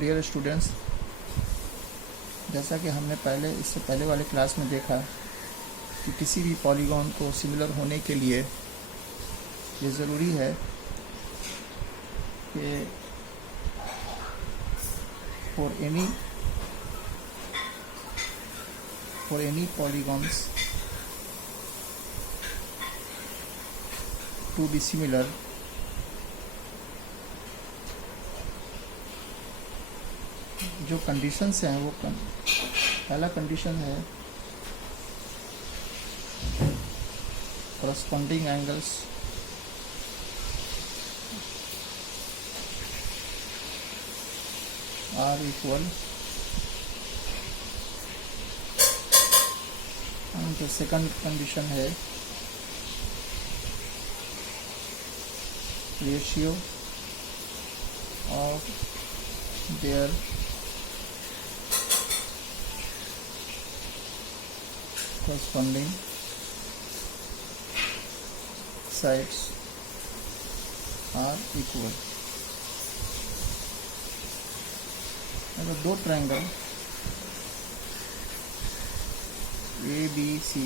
Dear students, जैसा कि हमने इससे पहले वाले क्लास में देखा कि किसी भी पॉलीगॉन को सिमिलर होने के लिए ये ज़रूरी है कि for any polygons to be similar, जो कंडीशंस हैं वो पहला कंडीशन है corresponding angles are equal, and the second condition है ratio of their corresponding sides are equal. अगर दो ट्रायंगल ए बी सी,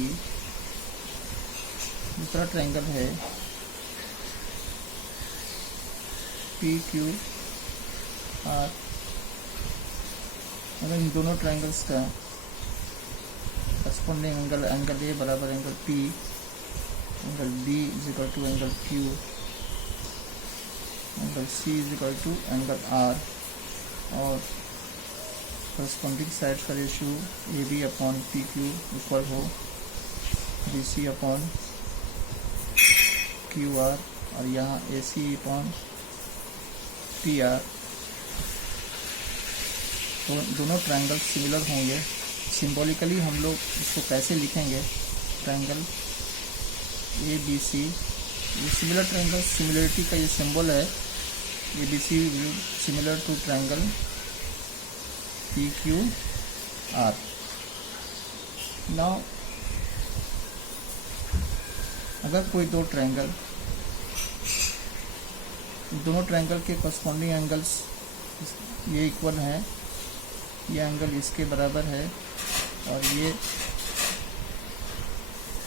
दूसरा ट्रायंगल है पी क्यू आर, अगर इन दोनों ट्रायंगल्स का करस्पॉन्डिंग एंगल ए बराबर angle P, angle B is equal to angle Q, angle C is equal to angle R, और corresponding sides का ratio A B upon P Q equal हो B C upon Q R, और यहाँ A C upon P R, तो दोनों triangle similar होंगे। Symbolically हम लोग इसको कैसे लिखेंगे? ट्रायंगल ए बी सी, ये सिमिलर ट्रायंगल, सिमिलरिटी का ये सिंबल है। A B C similar to triangle P Q R. Now अगर कोई दो ट्रायंगल, दोनों ट्रायंगल के करस्पॉन्डिंग एंगल्स ये इक्वल हैं, ये एंगल इसके बराबर है और ये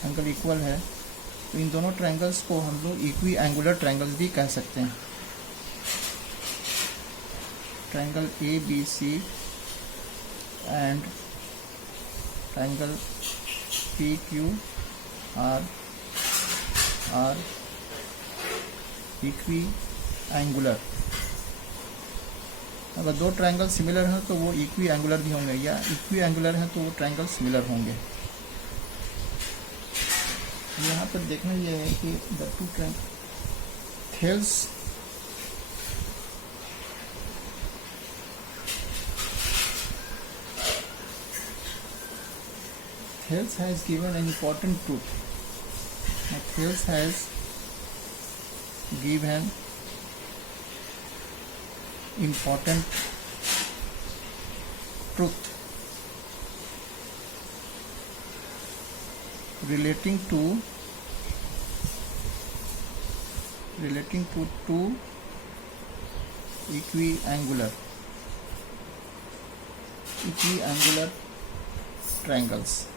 एंगल इक्वल है, तो इन दोनों ट्रायंगल्स को हम लोग इक्वी एंगुलर ट्रायंगल्स भी कह सकते हैं। Triangle A B C and triangle P Q R are equiangular. अगर दो ट्रायंगल सिमिलर हैं तो वो इक्वी एंगुलर भी होंगे, या इक्वी एंगुलर हैं तो वो ट्रायंगल सिमिलर होंगे। यहाँ पर देखना यह है कि the two triangles Thales has given an important truth. Now, Thales has given important truth relating to two equiangular triangles,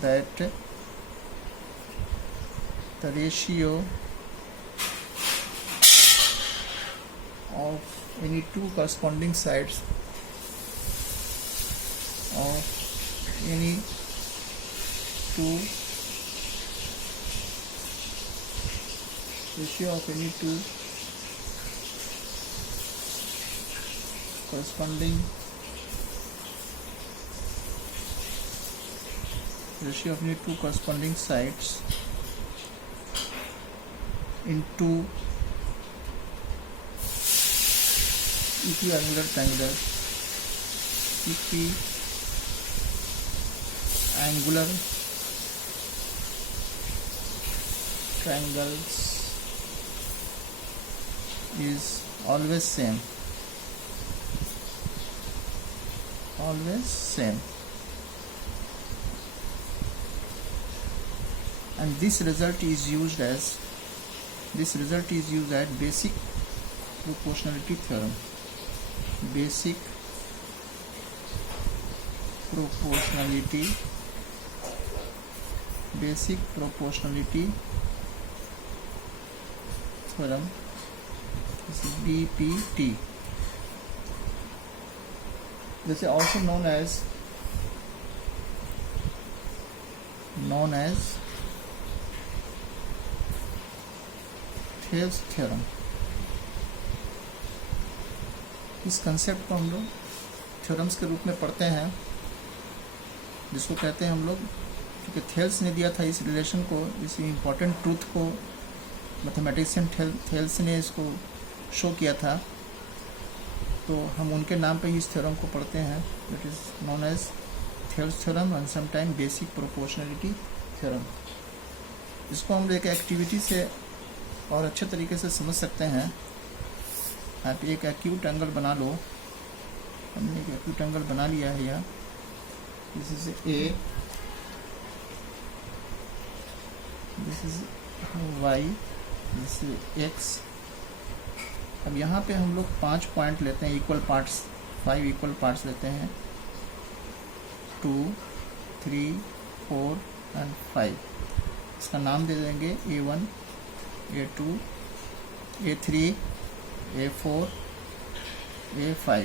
that the ratio of any two corresponding sides of any two corresponding sides into equiangular triangles is always same. and this result is used as basic proportionality theorem. Basic proportionality theorem. This is BPT. This is also known as Thales theorem. इस concept को हम लोग theorems के रूप में पढ़ते हैं, जिसको कहते हैं हम लोग, क्योंकि थेल्स ने दिया था इस रिलेशन को, इस इम्पोर्टेंट ट्रूथ को मैथमेटिशियन थेल्स ने इसको शो किया था, तो हम उनके नाम पे ही इस थ्योरम को पढ़ते हैं. That is known as Thales theorem and sometime basic proportionality theorem. इसको हम एक एक्टिविटी से और अच्छे तरीके से समझ सकते हैं. आप एक एक्यूट एंगल बना लो. हमने एक एक्यूट एंगल बना लिया है यहाँ. This is A, this is Y, this is X. अब यहाँ पे हम लोग 5 पॉइंट लेते हैं, इक्वल पार्ट्स, 5 इक्वल पार्ट्स लेते हैं, 2, 3, 4 एंड 5. इसका नाम दे देंगे A1, A2, A3, A4, A5.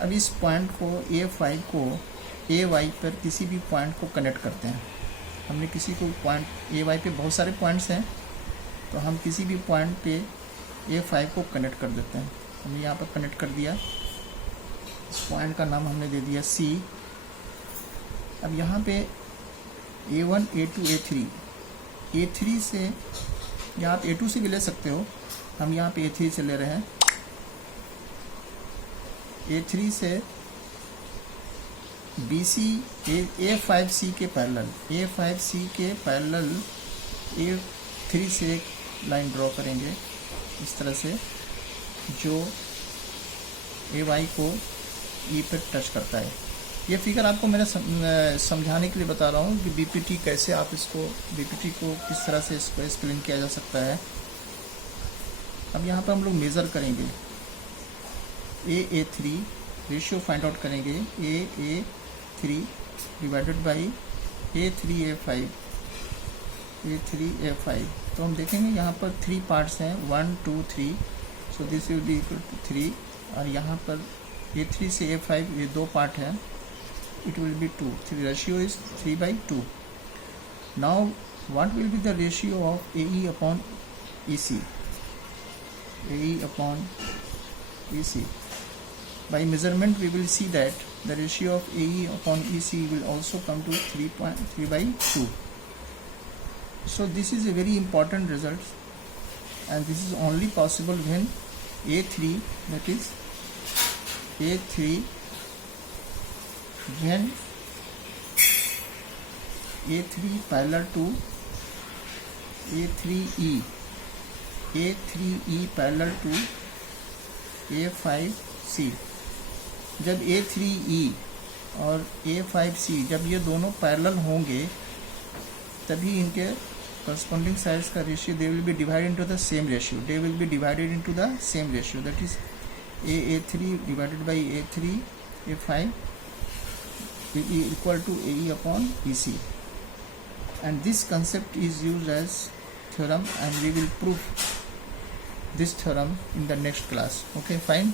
अब इस पॉइंट को A5 को AY पर किसी भी पॉइंट को कनेक्ट करते हैं. हमने किसी को पॉइंट AY पे बहुत सारे पॉइंट्स हैं, तो हम किसी भी पॉइंट पे A5 को कनेक्ट कर देते हैं. हमने यहाँ पर कनेक्ट कर दिया. इस पॉइंट का नाम हमने दे दिया C. अब यहाँ पे A1, A2, A3, A3 से, या आप A2 से भी ले सकते हो, हम यहाँ पे A3 से ले रहे हैं. A3 से BC, A5C के पैरेलल, A5C के पैरेलल A3 से एक लाइन ड्रॉ करेंगे इस तरह से, जो AY को E पर टच करता है. ये फिगर आपको मैंने समझाने के लिए बता रहा हूँ कि BPT कैसे आप इसको, BPT को किस तरह से इसको एक्सप्लेन किया जा सकता है. अब यहाँ पर हम लोग मेज़र करेंगे. A3 रेशियो फाइंड आउट करेंगे. A3 divided by A3 A5. तो हम देखेंगे यहाँ पर 3 पार्ट्स हैं, 1, 2, 3. So this will be equal to 3. और यहाँ पर A3 से A5 ये 2 पार्ट हैं, it will be 2. The ratio is 3/2. Now what will be the ratio of AE upon EC? AE upon EC. By measurement we will see that the ratio of AE upon EC will also come to 3/2. So this is a very important result, and this is only possible when A3, that is A3, when A3 parallel to A3E parallel to A5C. जब A3E और A5C जब ये दोनों parallel होंगे, तभी इनके corresponding sides का ratio, they will be divided into the same ratio. They will be divided into the same ratio. That is A3 divided by A3 A5 will be equal to AE upon EC. And this concept is used as theorem, and we will prove this theorem in the next class. Okay, fine.